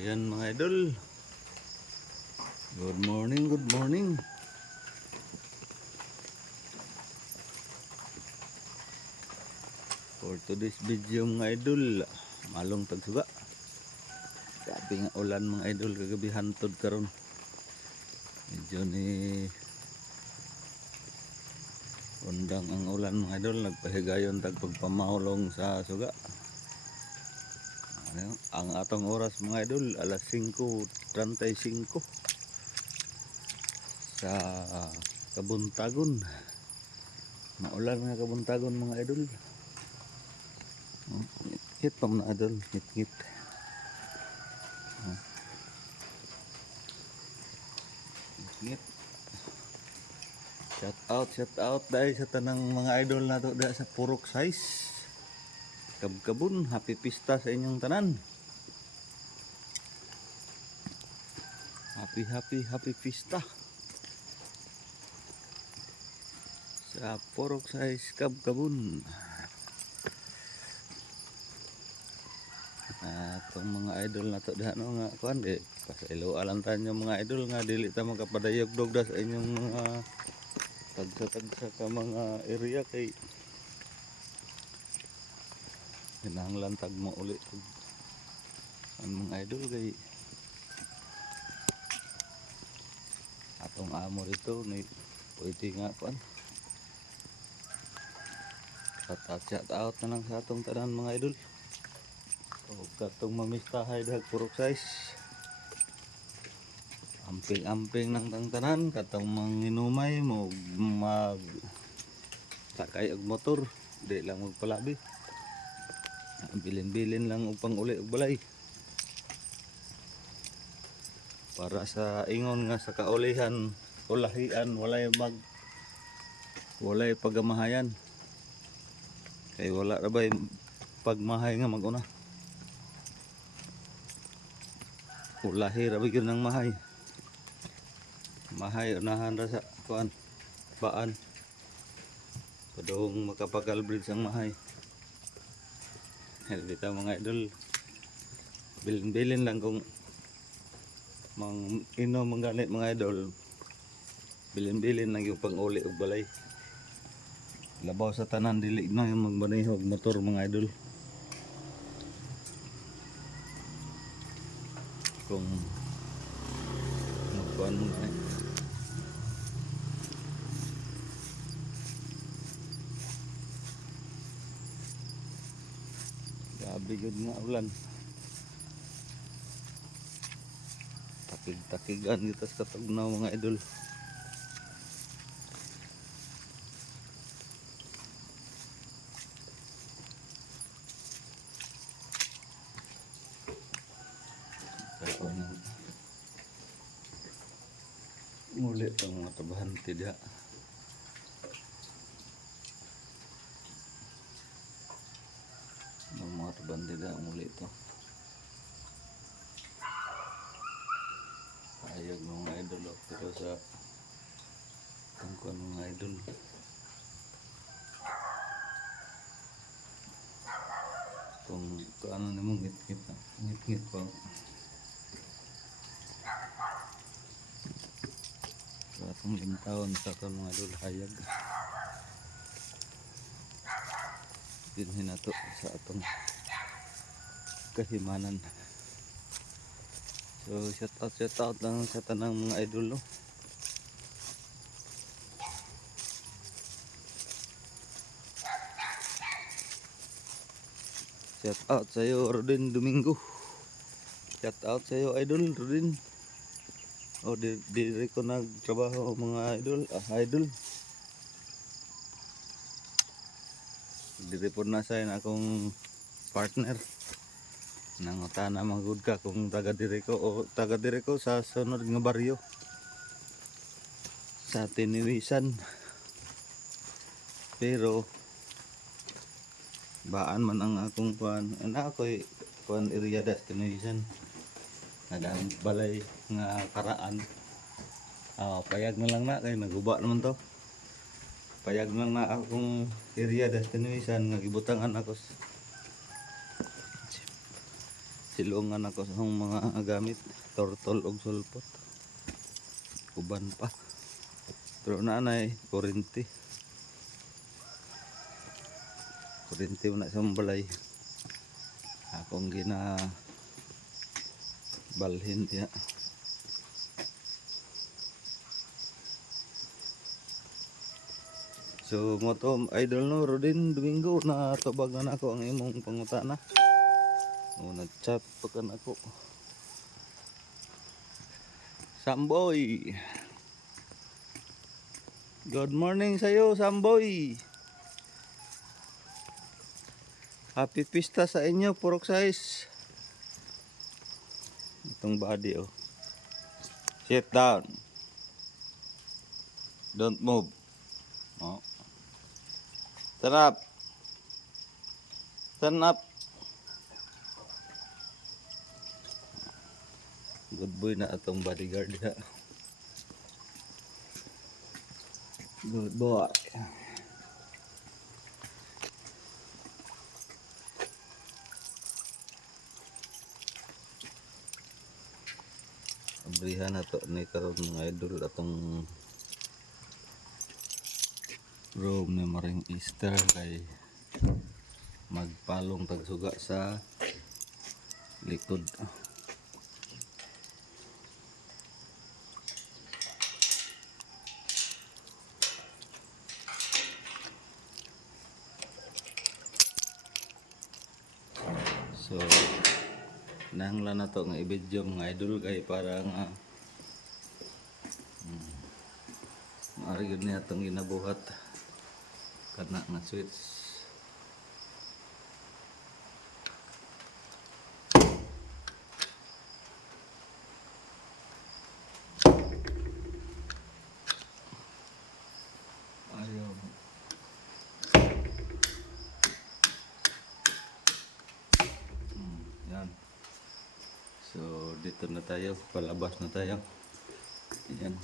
Ayan mga idol. Good morning, good morning. For today's video mga idol, malong tagsuga. Grabe nga ulan mga idol, kagabi hantod karon. Medyo ni undang ang ulan mga idol, nagpahigayon tag pagpamahulong sa suga. Ano, ang atong oras mga idol, alas 5:35 sa Kabuntagon. Maulan nga Kabuntagon mga idol. Hit pa mga idol, hit. Hit. Shout out dahil sa tanang mga idol nato dahil sa Purok Size. Kabkabun, happy pista sa inyong tanan. Happy pista. Sa Purok Size Kabkabun. Itong mga idol na to diha no nga kuan di pasailo alam tanyo mga idol nga dili ta makapadayog dogda sa inyong mga tagsa ka mga area kay kinahanglan tag mo uli ang mga idol kay atong amo dito ni pwede nga kuan shout out na lang sa atong tanan mga idol. O katong mamistahay dahil Purok Size. Amping ng tangtanan katong manginumay mo mag sakay og motor, di lang magpalabi. Bilin lang upang uli og balay. Para sa ingon nga sa kaulihan, ulahian walay pagamahayan. Kay wala ra bay pagmahay nga maguna. Ulahi rabi gyud ng mahay unahan ra sa kuan baan padung makapagal-bridge ang mahay. Dito mga idol bilin lang kung inom mangganit mga idol, bilin lang yung pang-uli og balay. Labaw sa tanan dili na yung magmaneho og motor mga idol. Kung magkuhan mo na grabe yun nga ulan, takig-takigan dito sa Tugnaw mga idol. Muli itong mga tabahante diha. Mga tabahante diha muli ito. Ayog mga idol pero sa tangkuan mga idol. Kung ano namang ngit pa. Sa atong limtaon sa atong mga idol hayag. Dinhin nato sa atong kahimanan. So shout out lang sa tanang mga idol no. Shout out sa iyo Rodin Domingo. Shout out sa iyo idol Rodin. O di ko nagtrabaho mga idol, idol. Diri po na sa akong partner. Nangutana magud ka kung taga diri ko sa sunod nga baryo. Sa Tiniwisan. Pero baan man ang akong kuan. Ana ako'y kuan area destination. Nadang balay nga karaan. Payag na lang na kay naguba naman to. Payag na lang na akong area destination nga gibutangan ako. silungan ako sa akong mga gamit, tortol og sulpot. Uban pa. Pero nanay, kurente. Kurente mo na sa balay. Akong gina balhin diya. So mo to idol no Rodin Domingo na tubagan ako ang imong pangutana. O nag-chat pa kan ako. Samboy. Good morning sa'yo, Samboy. Happy pista sa inyo, purok size. Itong body oh. Sit down. Don't move. Oh. Stand up. Stand up. Good boy na atong bodyguard ha. Good boy. Abrihan na to ni karon mga idol atong room ni maring Easter kay magpalong tagsuga sa likod. So nahanglan na to nga i-video mga idol kay parang maari gud niya itong ginabuhat kana nga switch. Ayaw. Yan. So dito na tayo, palabas na tayo. Yan.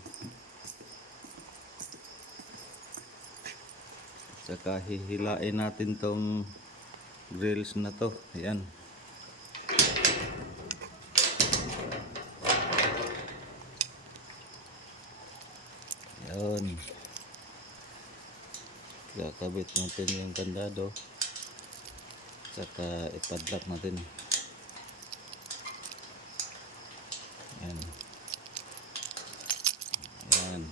Saka hihilain natin tong grills na to. Ayan. Ayan. Kakabit natin yung kandado. Saka ipadlock natin. Ayan. Ayan.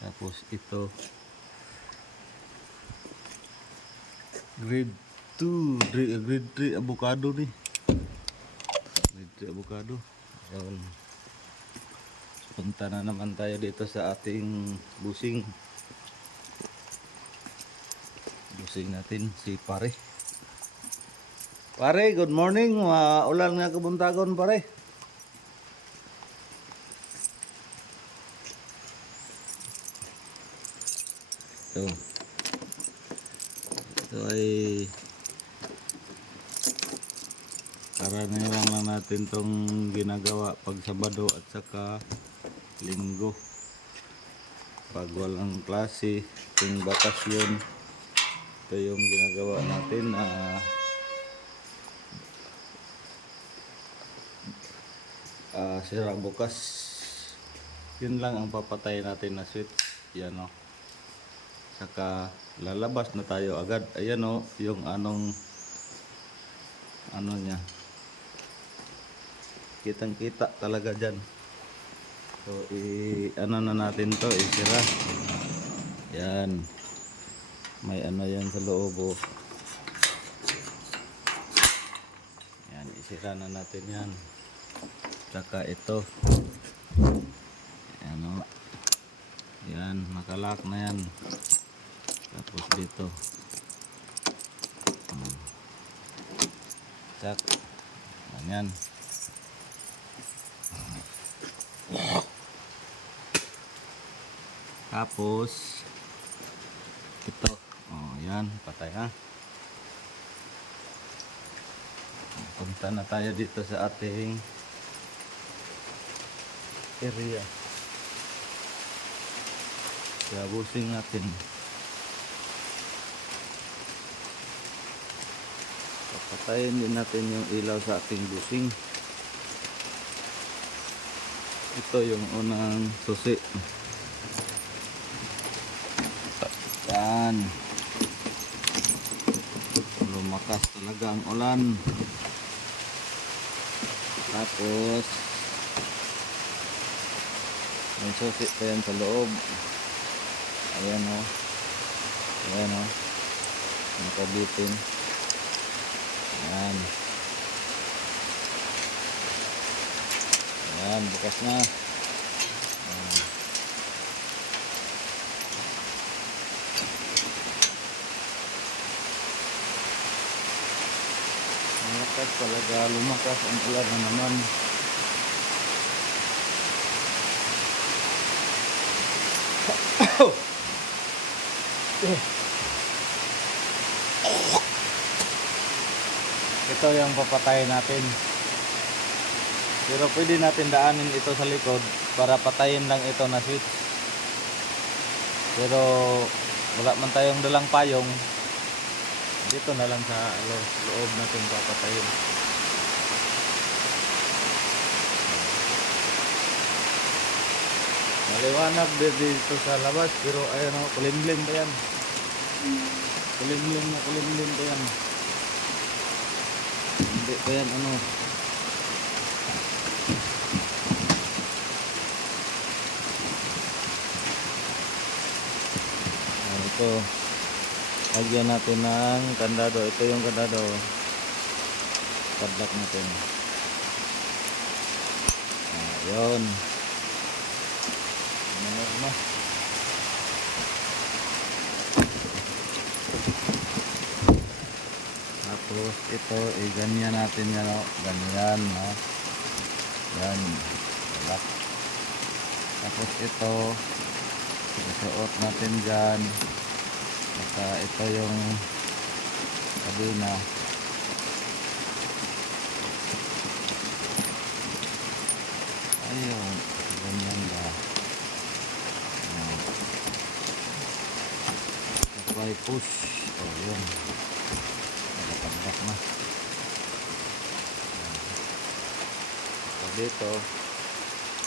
Tapos ito grade 2 grade 3 avocado ni grade 3 avocado. Ayan. Punta na naman tayo dito sa ating busing natin si pare. Pare, good morning. Ulan nga kabuntagon pare. So, ito ay karaniwan lang natin tong ginagawa pag Sabado at saka Linggo. Pag walang klase, ting bakasyon, ito yung ginagawa natin. Sira bukas. Yun lang ang papatay natin na switch. Yan o. Saka lalabas na tayo agad. Ayan o, yung ano niya. Kitang kita talaga dyan. So ano na natin to, isira. Yan. May ano yan sa loob o. Yan, isira na natin yan. Saka ito. Yan o. Yan, nakalak na yan. Tapos dito. Sak. Yan. Tapos ito. Oh, yan, patay ha. Punta na tayo dito sa ating area. Kaya busing natin. Patayin din natin yung ilaw sa ating busing. Ito yung unang susi. Yan. Lumakas talaga ang ulan. Tapos may susi pa yan sa loob. Ayan o. Ayan o. Nakabitin. Ayan. Ayan, bukas na. Ayan. Lumakas talaga, lumakas ang ulan na naman. Ito yung papatayin natin. Pero pwede natin daanin ito sa likod para patayin lang ito na switch. Pero wala man tayong dalang payong. Dito na lang sa loob natin papatayin. Maliwanag dito sa labas pero ayan o, kulimlim pa yan. Kulimlim pa yan. Hindi pa yan ano. Ito. Lagyan natin ng kandado. Ito yung kandado. Padlock natin. Ayun. Ano. Tapos ito, ganyan natin yan, no? Ganyan, no? Yan. Lock. Tapos ito, isuot natin dyan. Saka ito yung kabina. Ayun, ganyan ba? Sabay push. Oh, yun. Nakatabak na. So dito,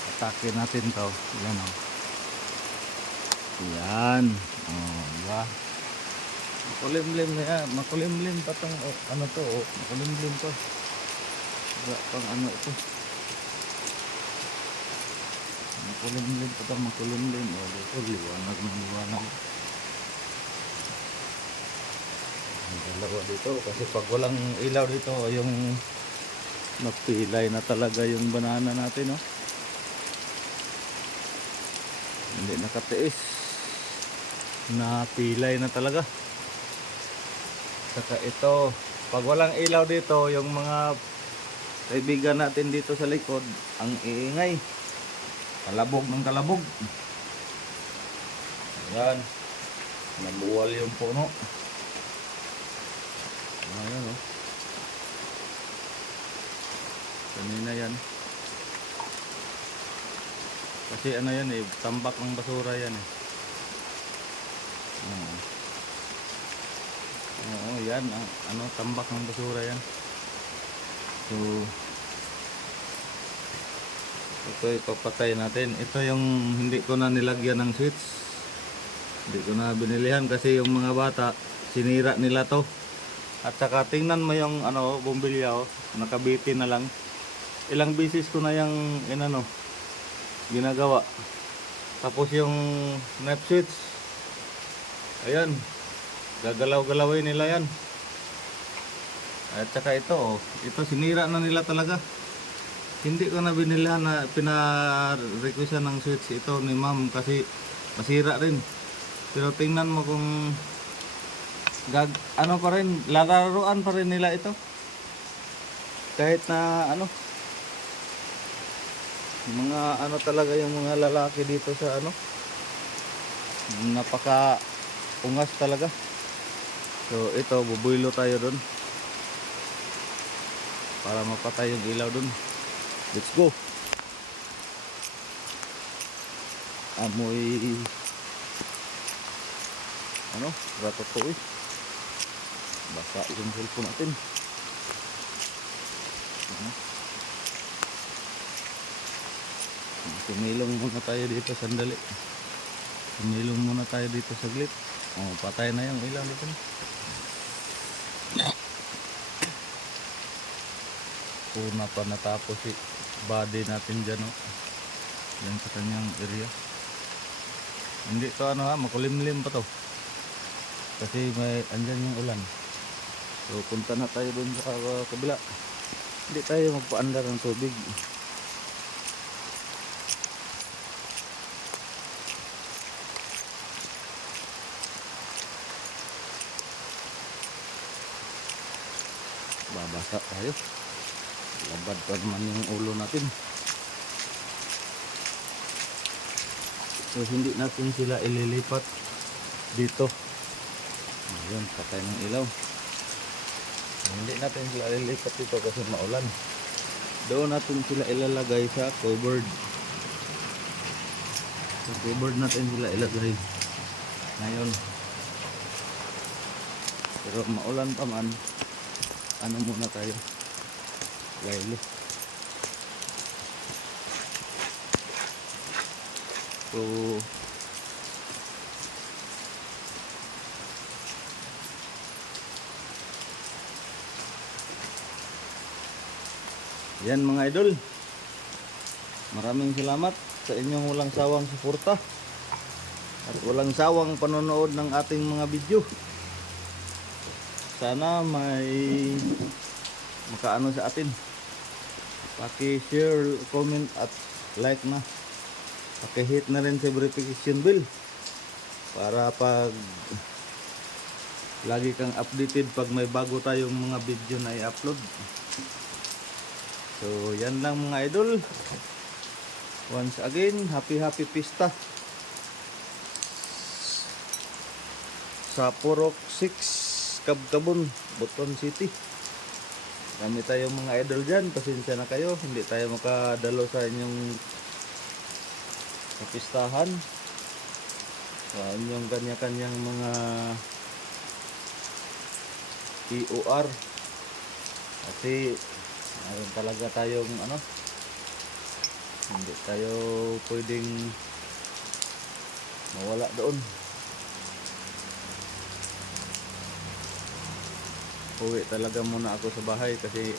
atake natin to. Yan o. Yan. Oh, diba? Makulimlim na yan. Makulimlim pa tong ano to. Oh. Makulimlim to. Diba pang ano ito. Makulimlim pa tong makulimlim. Oh, dito liwanag ng liwanag. Ang dalawa dito. Kasi pag walang ilaw dito, yung napilay na talaga yung banana natin. Oh. Hindi nakatiis. Napilay na talaga. Saka ito, pag walang ilaw dito, yung mga kaibigan natin dito sa likod, ang iingay. Kalabog ng kalabog. Ayan. Nabuwal yung puno. Ayan o. Kanina yan. Kasi ano yan eh, tambak ng basura yan eh. Oo, yan. Ano, tambak ng basura yan. So, ito ipapatay natin. Ito yung hindi ko na nilagyan ng switch. Hindi ko na binilihan kasi yung mga bata, sinira nila to. At saka tingnan mo yung ano, bumbilya oh, nakabitin na lang. Ilang bisis ko na yung inano, ginagawa. Tapos yung knife switch, ayan, gagalaw-galawin nila yan. At saka ito oh, ito sinira na nila talaga. Hindi ko na binilihan na pina-requestan ng switch ito ni ma'am kasi masira rin. Pero tingnan mo kung ano pa rin, lararuan pa rin nila ito. Kahit na ano, mga ano talaga yung mga lalaki dito sa ano, napaka ungas talaga. So ito, bubuilo tayo dun para mapatay yung ilaw dun. Let's go. Amoy ano, rato to eh. Basa yung cellphone natin. Tumilong muna tayo dito sandali. Tumilong muna tayo dito saglit. Oh, patay na yung ilaw dito. Una pa natapos si body natin dyan, oh. Yan sa kanyang area. Hindi to ano ha, makulimlim pa to. Kasi may andyan yung ulan. So punta na tayo dun sa kabila. Hindi tayo magpaandar ng tubig. Babasa tayo. Labad pa naman yung ulo natin. So hindi natin sila ililipat dito. Ayun, patay ng ilaw. Hindi natin sila ililipat dito kasi maulan. Doon natin sila ilalagay sa covered. Sa covered natin sila ilalagay ngayon. Pero maulan pa man, ano muna tayo, laylo. So yan mga idol, maraming salamat sa inyong walang sawang suporta at walang sawang panonood ng ating mga video. Sana may makaano sa atin. Paki-share, comment at like na. Paki-hit na rin sa verification bell para pag lagi kang updated pag may bago tayong mga video na i-upload. So yan lang mga idol. Once again, happy pista sa Purok 6 Kabkabon, Butuan City. Kami tayong mga idol dyan, pasensya na kayo, hindi tayo makadalo sa inyong kapistahan, sa inyong kanya-kanyang mga EOR kasi mayroon talaga tayong ano, hindi tayo pwedeng mawala doon. Uwi talaga muna ako sa bahay kasi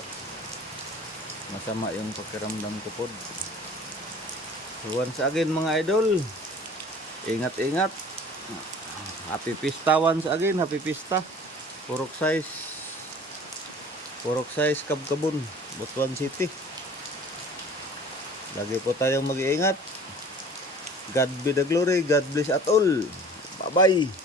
masama yung pakiramdam ko po. So once again mga idol, ingat-ingat. Happy pista once again, happy pista. Purok size Kabkabon, Butuan City. Lagi po tayong mag-iingat. God be the glory, God bless at all. Bye bye.